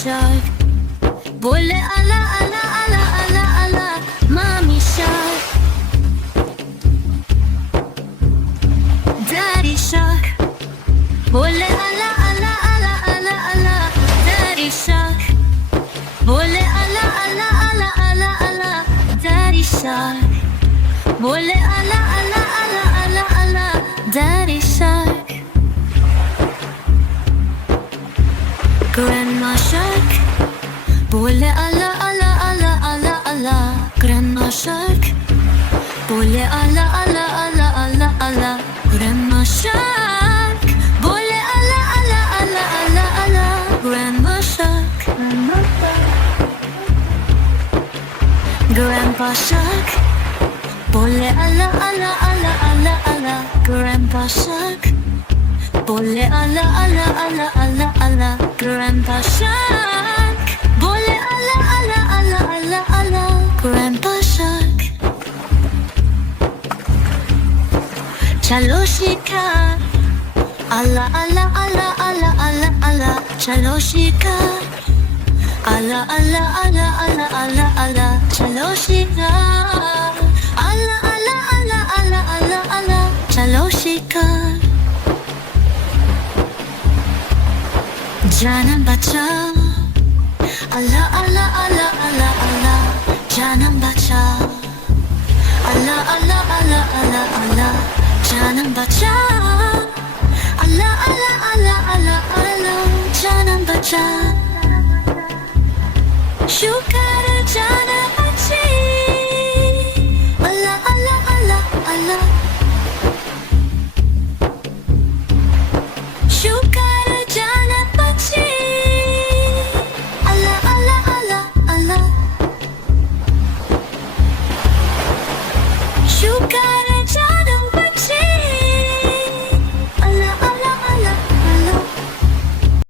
shark बोले अला अला अला अला अला mommy shark daddy shark बोले अला अला अला अला अला daddy shark बोले अला अला अला अला अला daddy shark बोले अला अला अला अला अला daddy shark grandma shark बोले अला अला अला अला अला grandma shark बोले अला अला अला अला अला grandma shark बोले अला अला अला अला अला grandma shark grandpa shark बोले अला अला अला अला अला grandpa shark बोले अला अला अला अला अला grandpa shark बोले अला अला अला अला अला grandpa shark चलो शिकार अला अला अला अला अला अला चलो शिकार अला अला अला अला अला अला चलो शिकार अला अला अला अला अला अला चलो शिकार जानम बचाओ अल्लाह अल्लाह अल्लाह अल्लाह अल्लाह जानम बचाओ अल्लाह अल्लाह अल्लाह अल्लाह अल्लाह जानम बचाओ अल्लाह अल्लाह अल्लाह अल्लाह अल्लाह जानम बचाओ शुक्र